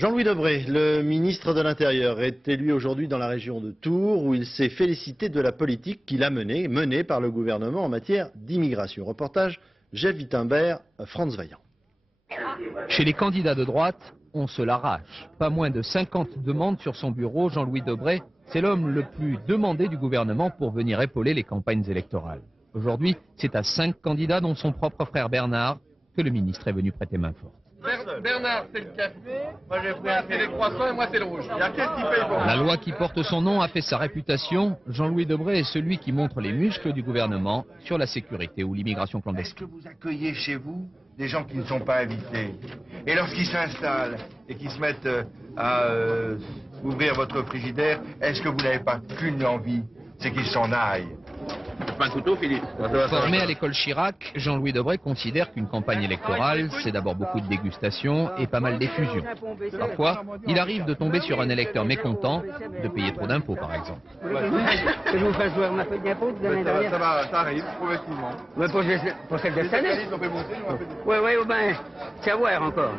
Jean-Louis Debré, le ministre de l'Intérieur, est élu aujourd'hui dans la région de Tours où il s'est félicité de la politique qu'il a menée par le gouvernement en matière d'immigration. Reportage Jeff Wittenberg, Franz Vaillant. Chez les candidats de droite, on se l'arrache. Pas moins de 50 demandes sur son bureau. Jean-Louis Debré, c'est l'homme le plus demandé du gouvernement pour venir épauler les campagnes électorales. Aujourd'hui, c'est à 5 candidats, dont son propre frère Bernard, que le ministre est venu prêter main forte. Bernard, c'est le café, moi c'est les croissants et moi c'est le rouge. Il y a qu'est-ce qui paye pour moi? La loi qui porte son nom a fait sa réputation. Jean-Louis Debré est celui qui montre les muscles du gouvernement sur la sécurité ou l'immigration clandestine. Est-ce que vous accueillez chez vous des gens qui ne sont pas invités? Et lorsqu'ils s'installent et qu'ils se mettent à ouvrir votre frigidaire, est-ce que vous n'avez pas qu'une envie, c'est qu'ils s'en aillent? C'est pas un couteau, Philippe. Formé à l'école Chirac, Jean-Louis Debré considère qu'une campagne électorale, c'est d'abord beaucoup de dégustation et pas mal d'effusion. Parfois, il arrive de tomber sur un électeur mécontent de payer trop d'impôts, par exemple. Que je vous fasse voir ma feuille d'impôt de l'année dernière. Ça arrive, progressivement. Ouais, pour celle de cette année. Oui, ben, c'est à voir encore.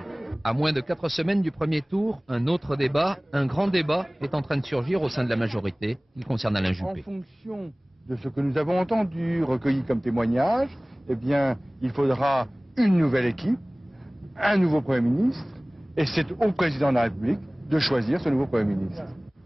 À moins de 4 semaines du premier tour, un autre débat, un grand débat, est en train de surgir au sein de la majorité. Il concerne Alain Juppé. En fonction de ce que nous avons entendu, recueilli comme témoignage, eh bien, il faudra une nouvelle équipe, un nouveau Premier ministre, et c'est au président de la République de choisir ce nouveau Premier ministre.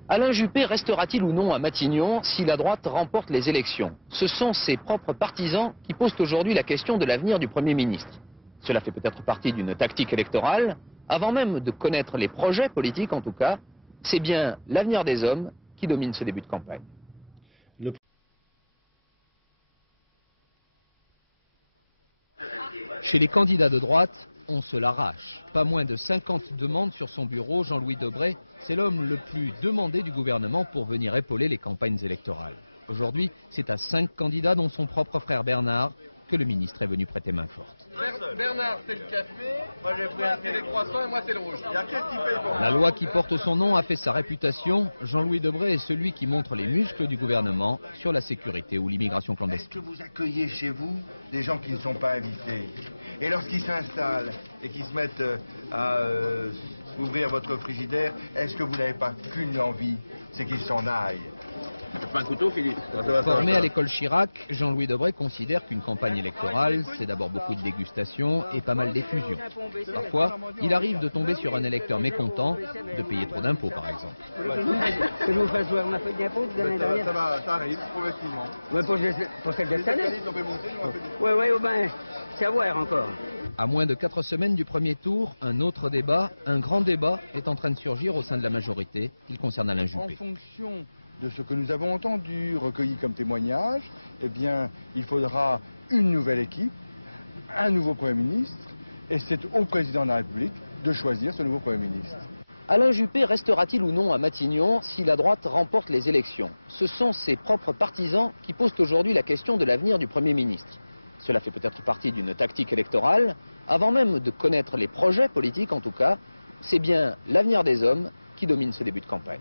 Alain Juppé restera-t-il ou non à Matignon si la droite remporte les élections? Ce sont ses propres partisans qui posent aujourd'hui la question de l'avenir du Premier ministre. Cela fait peut-être partie d'une tactique électorale. Avant même de connaître les projets politiques, en tout cas, c'est bien l'avenir des hommes qui domine ce début de campagne. Chez les candidats de droite, on se l'arrache. Pas moins de 50 demandes sur son bureau. Jean-Louis Debré, c'est l'homme le plus demandé du gouvernement pour venir épauler les campagnes électorales. Aujourd'hui, c'est à 5 candidats, dont son propre frère Bernard, que le ministre est venu prêter main forte. Bernard, c'est le café, moi c'est les croissants et moi c'est le rouge. Il y a qu'est-ce qui paye pour moi? La loi qui porte son nom a fait sa réputation. Jean-Louis Debré est celui qui montre les muscles du gouvernement sur la sécurité ou l'immigration clandestine. Est-ce que vous accueillez chez vous des gens qui ne sont pas invités? Et lorsqu'ils s'installent et qu'ils se mettent à ouvrir votre frigidaire, est-ce que vous n'avez pas qu'une envie, c'est qu'ils s'en aillent? C'est pas un couteau, Philippe. Formé à l'école Chirac, Jean-Louis Debré considère qu'une campagne électorale, c'est d'abord beaucoup de dégustation et pas mal d'effusion. Parfois, il arrive de tomber sur un électeur mécontent de payer trop d'impôts, par exemple. Que je vous fasse voir ma feuille d'impôt de l'année dernière. Ça arrive, progressivement. Ouais, pour celle de cette année. Oui, ben, c'est à voir encore. À moins de 4 semaines du premier tour, un autre débat, un grand débat, est en train de surgir au sein de la majorité. Il concerne Alain Juppé. En fonction de ce que nous avons entendu, recueilli comme témoignage, eh bien, il faudra une nouvelle équipe, un nouveau Premier ministre, et c'est au président de la République de choisir ce nouveau Premier ministre. Alain Juppé restera-t-il ou non à Matignon si la droite remporte les élections? Ce sont ses propres partisans qui posent aujourd'hui la question de l'avenir du Premier ministre. Cela fait peut-être partie d'une tactique électorale. Avant même de connaître les projets politiques, en tout cas, c'est bien l'avenir des hommes qui domine ce début de campagne.